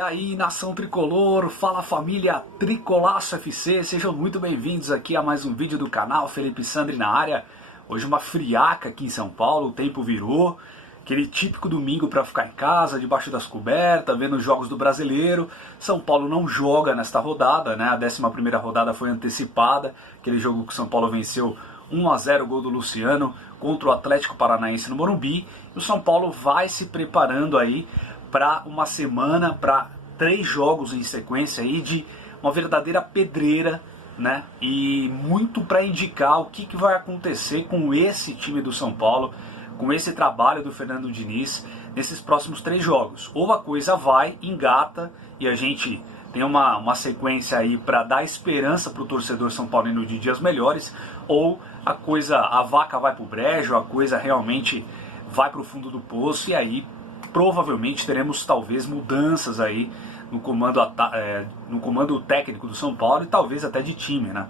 E aí, nação tricolor, fala família Tricolaço FC, sejam muito bem-vindos aqui a mais um vídeo do canal, Felipe Sandri na área. Hoje uma friaca aqui em São Paulo, o tempo virou, aquele típico domingo para ficar em casa, debaixo das cobertas, vendo os jogos do Brasileiro. São Paulo não joga nesta rodada, né? A 11ª rodada foi antecipada, aquele jogo que São Paulo venceu 1-0, gol do Luciano, contra o Atlético Paranaense no Morumbi. E o São Paulo vai se preparando aí para uma semana, para 3 jogos em sequência aí de uma verdadeira pedreira, né? E muito para indicar o que vai acontecer com esse time do São Paulo, com esse trabalho do Fernando Diniz nesses próximos 3 jogos. Ou a coisa vai, engata e a gente tem uma sequência aí para dar esperança para o torcedor são paulino de dias melhores, ou a vaca vai pro brejo, a coisa realmente vai para o fundo do poço e aí provavelmente teremos talvez mudanças aí no comando técnico do São Paulo e talvez até de time, né?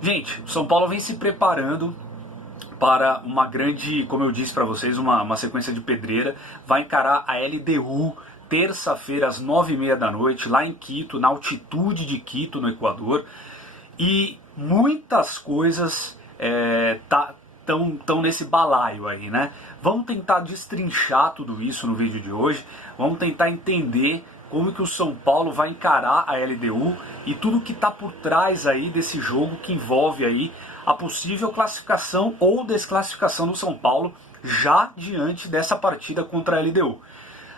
Gente, o São Paulo vem se preparando para uma grande, como eu disse para vocês, uma sequência de pedreira. Vai encarar a LDU terça-feira às 9h30 da noite, lá em Quito, na altitude de Quito, no Equador. E muitas coisas estão nesse balaio aí, né? Vamos tentar destrinchar tudo isso no vídeo de hoje. Vamos tentar entender como que o São Paulo vai encarar a LDU e tudo que está por trás aí desse jogo que envolve aí a possível classificação ou desclassificação do São Paulo já diante dessa partida contra a LDU.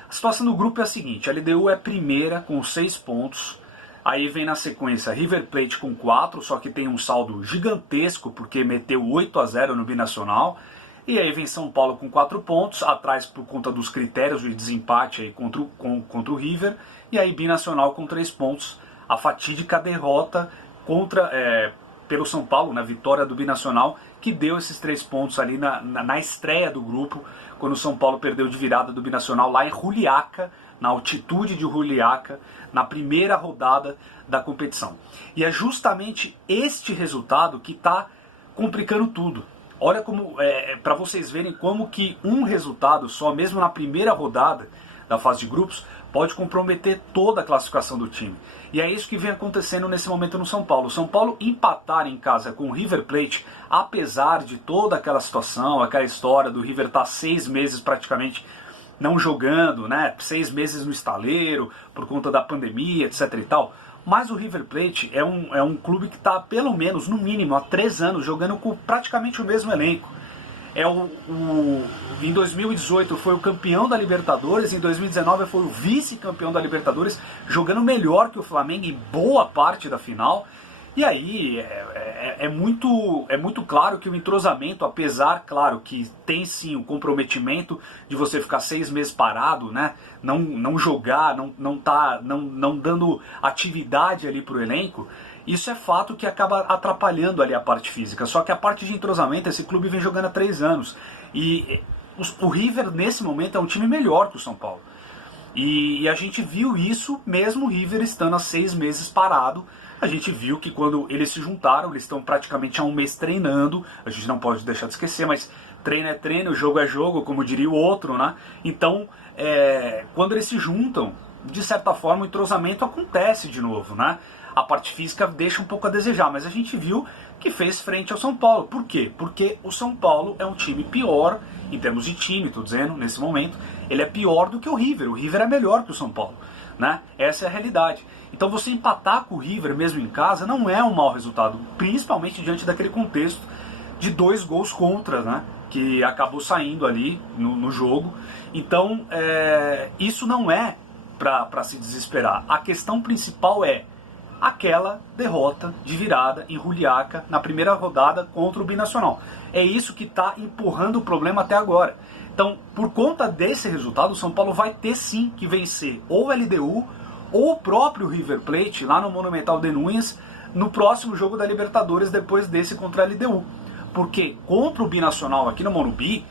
A situação do grupo é a seguinte: a LDU é primeira com 6 pontos. Aí vem na sequência River Plate com 4, só que tem um saldo gigantesco porque meteu 8-0 no Binacional. E aí vem São Paulo com 4 pontos, atrás por conta dos critérios de desempate aí contra o River. E aí Binacional com 3 pontos, a fatídica derrota pelo São Paulo, na vitória do Binacional, que deu esses 3 pontos ali na estreia do grupo, quando o São Paulo perdeu de virada do Binacional lá em Juliaca, na altitude de Juliaca, na primeira rodada da competição. E é justamente este resultado que está complicando tudo. Olha como, para vocês verem como que um resultado só, mesmo na primeira rodada da fase de grupos, pode comprometer toda a classificação do time. E é isso que vem acontecendo nesse momento no São Paulo. O São Paulo empatar em casa com o River Plate, apesar de toda aquela situação, aquela história do River estar 6 meses praticamente não jogando, né? 6 meses no estaleiro, por conta da pandemia, etc e tal. Mas o River Plate é um clube que está, pelo menos, no mínimo, há 3 anos, jogando com praticamente o mesmo elenco. Em 2018 foi o campeão da Libertadores, em 2019 foi o vice-campeão da Libertadores, jogando melhor que o Flamengo em boa parte da final. E aí é muito claro que o entrosamento, apesar, claro, que tem sim o comprometimento de você ficar 6 meses parado, né? Não jogar, não dando atividade ali pro elenco, isso é fato que acaba atrapalhando ali a parte física. Só que a parte de entrosamento, esse clube vem jogando há 3 anos. E o River, nesse momento, é um time melhor que o São Paulo. E a gente viu isso mesmo o River estando há 6 meses parado. A gente viu que quando eles se juntaram, eles estão praticamente há 1 mês treinando. A gente não pode deixar de esquecer, mas treino é treino, jogo é jogo, como diria o outro, né? Então, quando eles se juntam, de certa forma o entrosamento acontece de novo, né? A parte física deixa um pouco a desejar, mas a gente viu que fez frente ao São Paulo. Por quê? Porque o São Paulo é um time pior, em termos de time, estou dizendo, nesse momento, ele é pior do que o River. O River é melhor que o São Paulo, né? Essa é a realidade. Então você empatar com o River mesmo em casa não é um mau resultado, principalmente diante daquele contexto de 2 gols contra, né? Que acabou saindo ali no jogo. Então isso não é para se desesperar. A questão principal é aquela derrota de virada em Juliaca na primeira rodada contra o Binacional. É isso que está empurrando o problema até agora. Então, por conta desse resultado, o São Paulo vai ter sim que vencer ou o LDU ou o próprio River Plate lá no Monumental de Núñez no próximo jogo da Libertadores depois desse contra a LDU. Porque contra o Binacional aqui no Morumbi,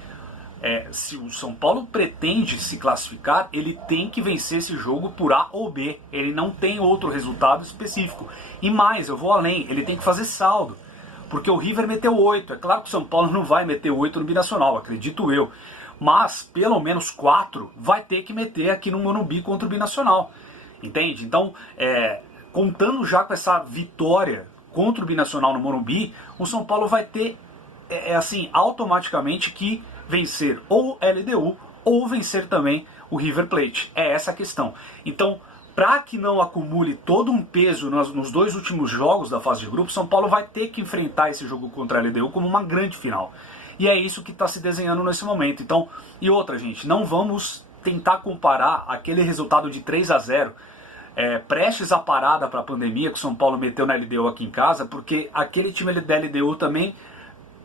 se o São Paulo pretende se classificar, ele tem que vencer esse jogo por A ou B. Ele não tem outro resultado específico. E mais, eu vou além, ele tem que fazer saldo. Porque o River meteu 8. É claro que o São Paulo não vai meter 8 no Binacional, acredito eu. Mas pelo menos 4 vai ter que meter aqui no Morumbi contra o Binacional. entende? Então, contando já com essa vitória contra o Binacional no Morumbi, o São Paulo vai ter, assim, automaticamente que vencer ou LDU ou vencer também o River Plate. É essa a questão. Então, para que não acumule todo um peso nos 2 últimos jogos da fase de grupo, São Paulo vai ter que enfrentar esse jogo contra a LDU como uma grande final. E é isso que está se desenhando nesse momento. Então, e outra, gente, não vamos tentar comparar aquele resultado de 3-0 prestes à parada para a pandemia que o São Paulo meteu na LDU aqui em casa, porque aquele time da LDU também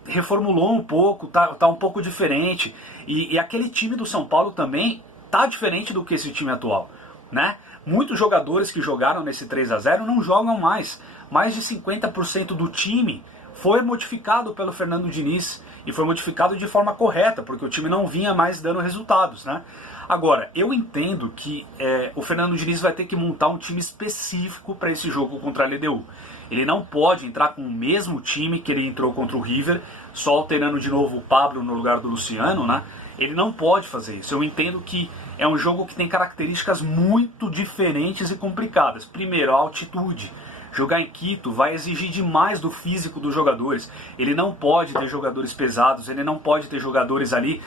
reformulou um pouco, tá um pouco diferente. E aquele time do São Paulo também tá diferente do que esse time atual, né? Muitos jogadores que jogaram nesse 3-0 não jogam mais. Mais de 50% do time foi modificado pelo Fernando Diniz e foi modificado de forma correta, porque o time não vinha mais dando resultados, né? Agora, eu entendo que o Fernando Diniz vai ter que montar um time específico para esse jogo contra a LDU. Ele não pode entrar com o mesmo time que ele entrou contra o River, só alterando de novo o Pablo no lugar do Luciano, né? Ele não pode fazer isso. Eu entendo que é um jogo que tem características muito diferentes e complicadas. Primeiro, a altitude. Jogar em Quito vai exigir demais do físico dos jogadores. Ele não pode ter jogadores pesados, ele não pode ter jogadores ali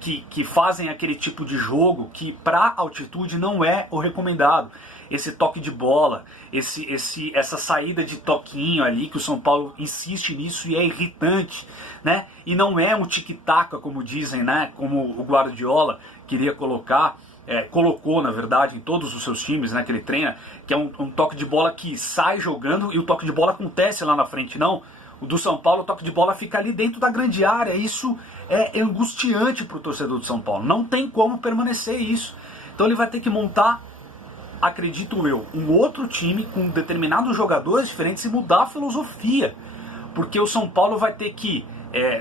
que fazem aquele tipo de jogo que para altitude não é o recomendado. Esse toque de bola, essa saída de toquinho ali, que o São Paulo insiste nisso e é irritante, né? E não é um tic-tac, como dizem, né? Como o Guardiola queria colocar, colocou na verdade em todos os seus times, né, que ele treina, que é um toque de bola que sai jogando e o toque de bola acontece lá na frente. Não, o do São Paulo, o toque de bola fica ali dentro da grande área. Isso é angustiante para o torcedor do São Paulo, não tem como permanecer isso. Então ele vai ter que montar, acredito eu, um outro time com determinados jogadores diferentes e mudar a filosofia, porque o São Paulo vai ter que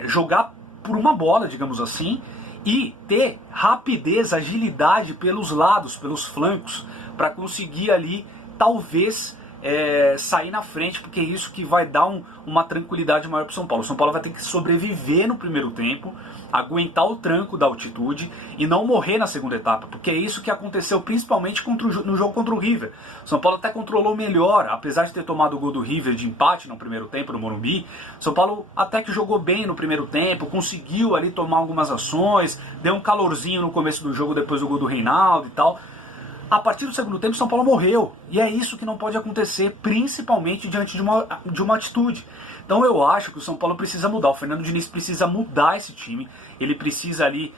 jogar por uma bola, digamos assim, e ter rapidez, agilidade pelos lados, pelos flancos, para conseguir ali, talvez, sair na frente, porque é isso que vai dar uma tranquilidade maior para o São Paulo. O São Paulo vai ter que sobreviver no primeiro tempo, aguentar o tranco da altitude e não morrer na segunda etapa, porque é isso que aconteceu principalmente no jogo contra o River. O São Paulo até controlou melhor, apesar de ter tomado o gol do River de empate no primeiro tempo no Morumbi. São Paulo até que jogou bem no primeiro tempo, conseguiu ali tomar algumas ações, deu um calorzinho no começo do jogo depois do gol do Reinaldo e tal. A partir do segundo tempo, o São Paulo morreu. E é isso que não pode acontecer, principalmente diante de uma atitude. Então eu acho que o São Paulo precisa mudar. O Fernando Diniz precisa mudar esse time. Ele precisa ali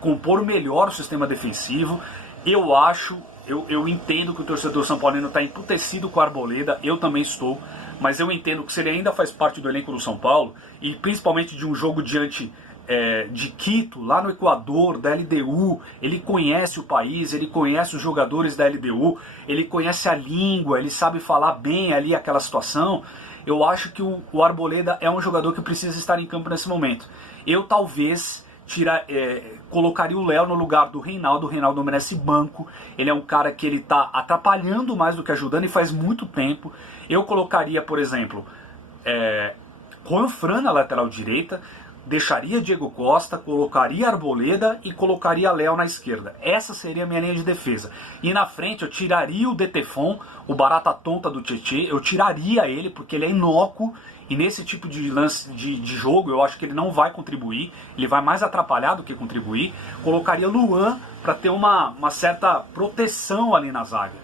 compor melhor o sistema defensivo. Eu entendo que o torcedor são paulino está emputecido com a Arboleda. Eu também estou. Mas eu entendo que se ele ainda faz parte do elenco do São Paulo, e principalmente de um jogo diante de Quito, lá no Equador, da LDU, ele conhece o país, ele conhece os jogadores da LDU, ele conhece a língua, ele sabe falar bem ali aquela situação. Eu acho que o Arboleda é um jogador que precisa estar em campo nesse momento. Eu talvez colocaria o Léo no lugar do Reinaldo. O Reinaldo merece banco, ele é um cara que ele está atrapalhando mais do que ajudando e faz muito tempo. Eu colocaria, por exemplo, Juan Fran na lateral direita, deixaria Diego Costa, colocaria Arboleda e colocaria Léo na esquerda. Essa seria a minha linha de defesa. E na frente eu tiraria o Detefon, o barata tonta do Tietê, eu tiraria ele porque ele é inócuo e nesse tipo de lance de jogo eu acho que ele não vai contribuir, ele vai mais atrapalhar do que contribuir. Colocaria Luan para ter uma certa proteção ali na zaga.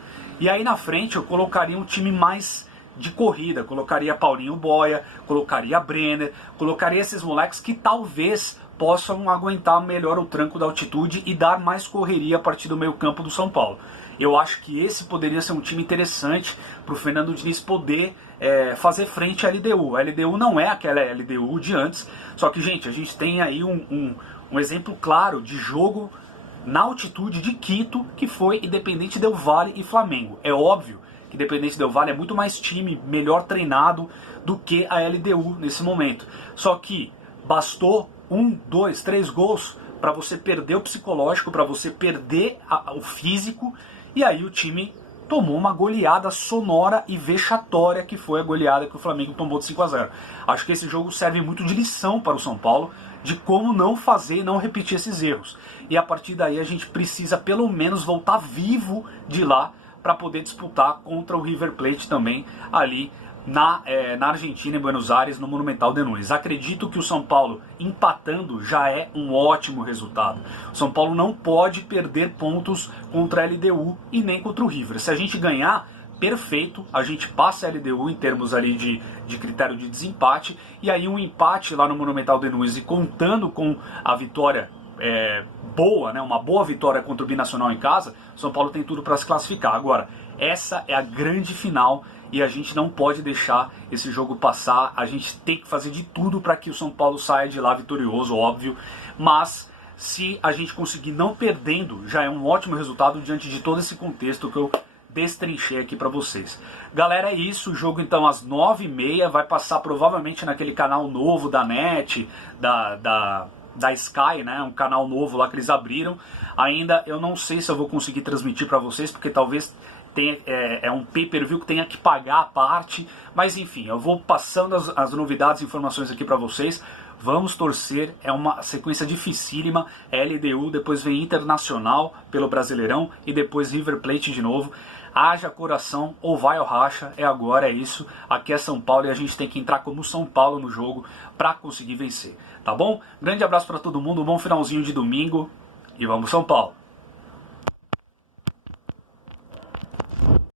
E aí na frente eu colocaria um time mais de corrida, colocaria Paulinho Boia, colocaria Brenner, colocaria esses moleques que talvez possam aguentar melhor o tranco da altitude e dar mais correria a partir do meio campo do São Paulo. Eu acho que esse poderia ser um time interessante para o Fernando Diniz poder fazer frente à LDU. A LDU não é aquela LDU de antes, só que, gente, a gente tem aí um exemplo claro de jogo na altitude de Quito, que foi Independente Del Valle e Flamengo. É óbvio que Independente Del Valle é muito mais time, melhor treinado do que a LDU nesse momento. Só que bastou 1, 2, 3 gols para você perder o psicológico, para você perder o físico, e aí o time tomou uma goleada sonora e vexatória, que foi a goleada que o Flamengo tomou de 5-0. Acho que esse jogo serve muito de lição para o São Paulo, de como não fazer, não repetir esses erros. E a partir daí a gente precisa pelo menos voltar vivo de lá, para poder disputar contra o River Plate também ali na Argentina, em Buenos Aires, no Monumental de Nunes. Acredito que o São Paulo empatando já é um ótimo resultado. O São Paulo não pode perder pontos contra a LDU e nem contra o River. Se a gente ganhar, perfeito, a gente passa a LDU em termos ali de critério de desempate, e aí um empate lá no Monumental de Nunes e contando com a vitória boa, né, uma boa vitória contra o Binacional em casa, o São Paulo tem tudo para se classificar. Agora, essa é a grande final e a gente não pode deixar esse jogo passar. A gente tem que fazer de tudo para que o São Paulo saia de lá vitorioso, óbvio, mas se a gente conseguir não perdendo, já é um ótimo resultado diante de todo esse contexto que eu destrinchei aqui para vocês. Galera, é isso, o jogo então às 9h30 vai passar provavelmente naquele canal novo da NET, da Sky, né, um canal novo lá que eles abriram. Ainda eu não sei se eu vou conseguir transmitir para vocês, porque talvez tenha, um pay-per-view que tenha que pagar a parte, mas enfim, eu vou passando as novidades e informações aqui para vocês. Vamos torcer, é uma sequência dificílima, LDU, depois vem Internacional pelo Brasileirão e depois River Plate de novo. Haja coração ou vai ao racha, é agora, é isso. Aqui é São Paulo e a gente tem que entrar como São Paulo no jogo para conseguir vencer, tá bom? Grande abraço para todo mundo, um bom finalzinho de domingo e vamos São Paulo!